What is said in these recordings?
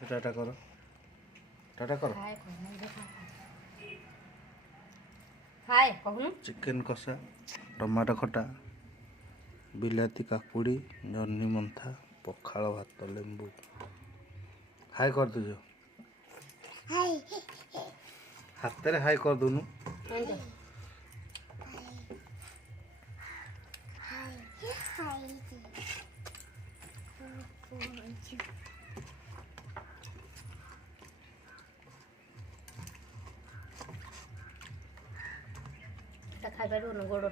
टाटा करो, टाटा करो। हाय कहूँ चिकेन कषा, टमाटो खटा, बिलाती काकुड़ी, जह्नी मंथा, पखाल भात, लेंबू। हाय कर तुझ हाथ में हाय कर दूनु। खाई पार गोड़टा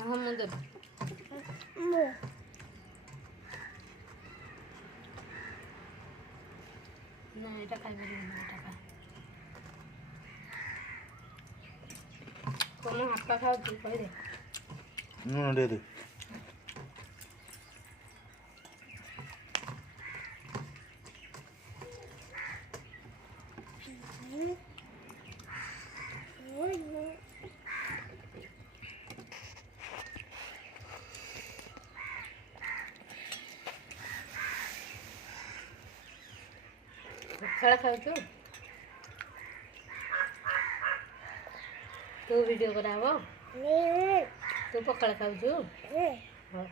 हाँ मुझे ना এটা খাই পারি না টাকা কোনো হাতটা খাও তুই কই দে दे दे। ପଖାଳ ଖାଉଛୁ ତୁ ଭିଡ଼ିଓ କରାହବ ତୁ ପଖାଳ ଖାଉଛୁ ହଉ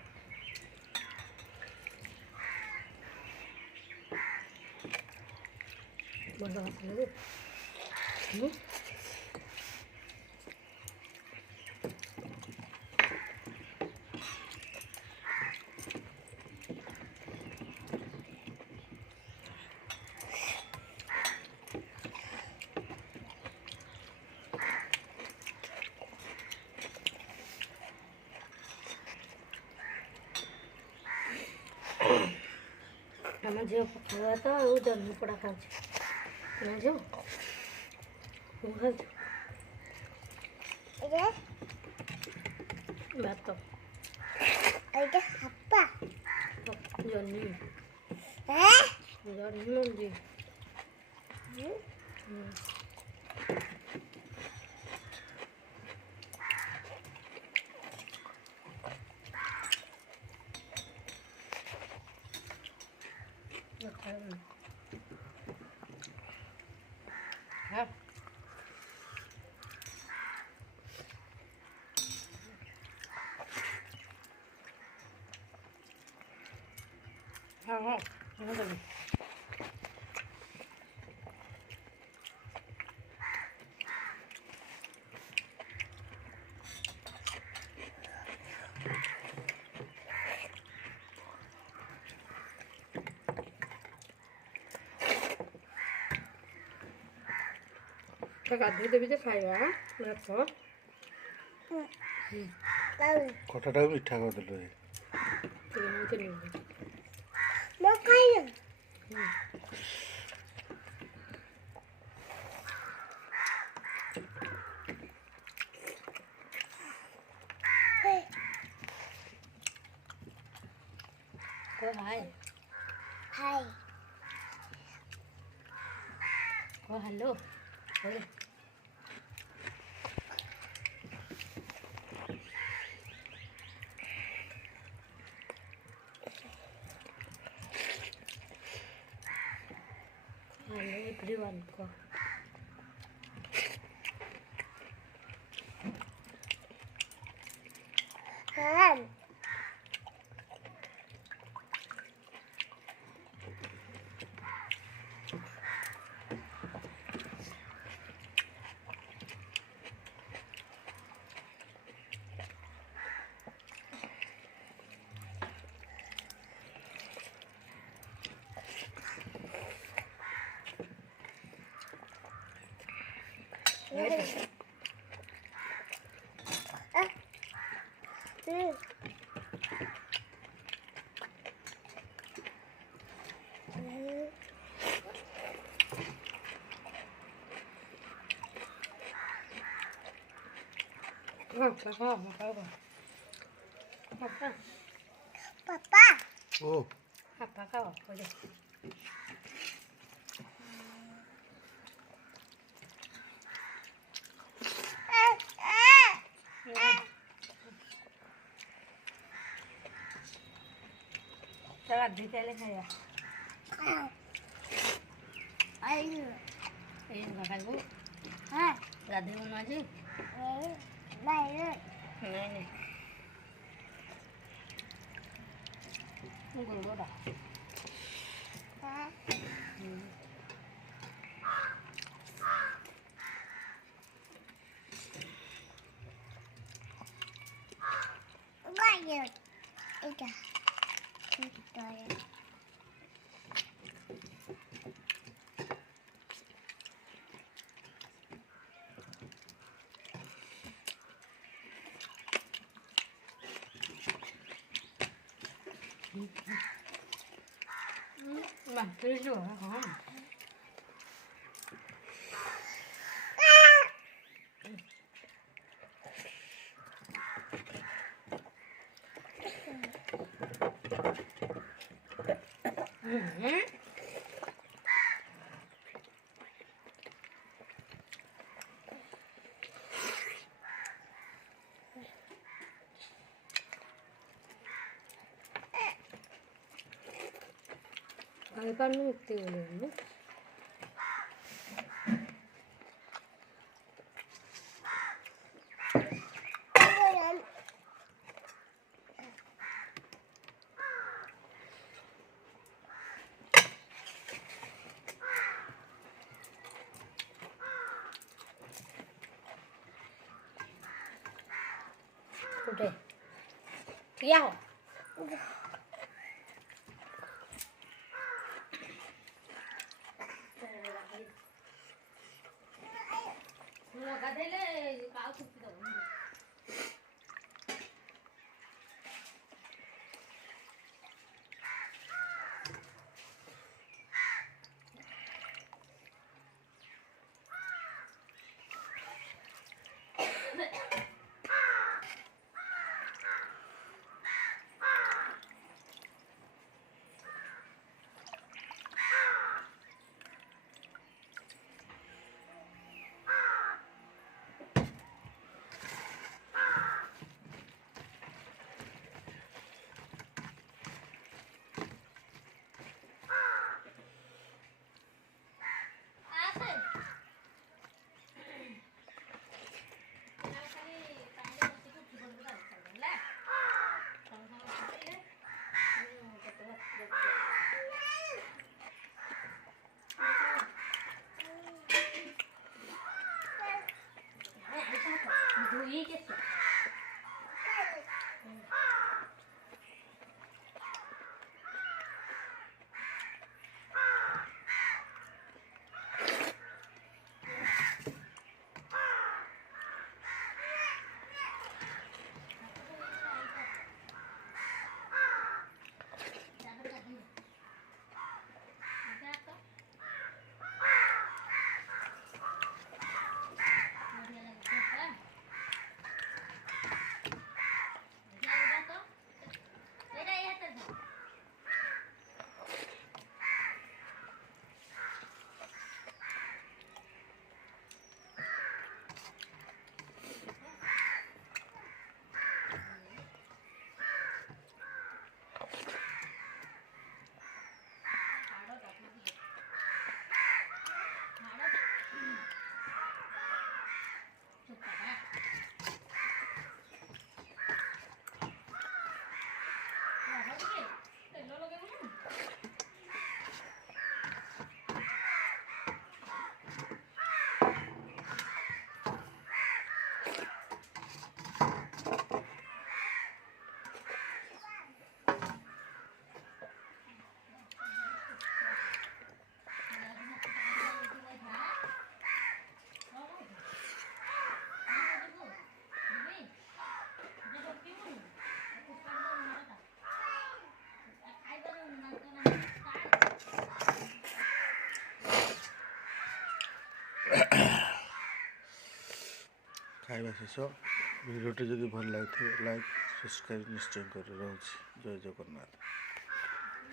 ଭଲ କଥା ଆମ ଝିଅ ପଖାଳ ଭାତ ଆଉ ଜହ୍ନି ପୋଡ଼ା ଖାଉଛି ନା ଝିଅ ମୁଁ ଖାଉଛୁ ଭାତ ଜହ୍ନି ଜହ୍ନି ମଞ୍ଜି हाँ हाँ ଗାଧୋଇ ଦେବି ଯେ ଖାଇବା ଭାତ ଖଟାଟା ମିଠା କରିଦେଲୁ। हाय हेलो हेलो एवरीवन को ओ Apa kau? ଗାଧୋଇ ଚାଲେ ଖାଇବା ଏଇ ଖାଇବୁ ଗାଧୋଇବୁନୁ ଆଜି ନାଇଁ ନାଇଁ ଗୁରୁଟା Mantul juga, Ay, paano magtiwala mo? Udah. Iya. ଗାଧେଇଲେ କାଉ ଛୁଟି ଦବ धोई के ଖାଇବା ଶେଷ। ଭିଡ଼ିଓଟି ଯଦି ଭଲ ଲାଗିଥିବ ଲାଇକ୍ ସବସ୍କ୍ରାଇବ୍ ନିଶ୍ଚୟ କରି ରହୁଛି। ଜୟ ଜଗନ୍ନାଥ।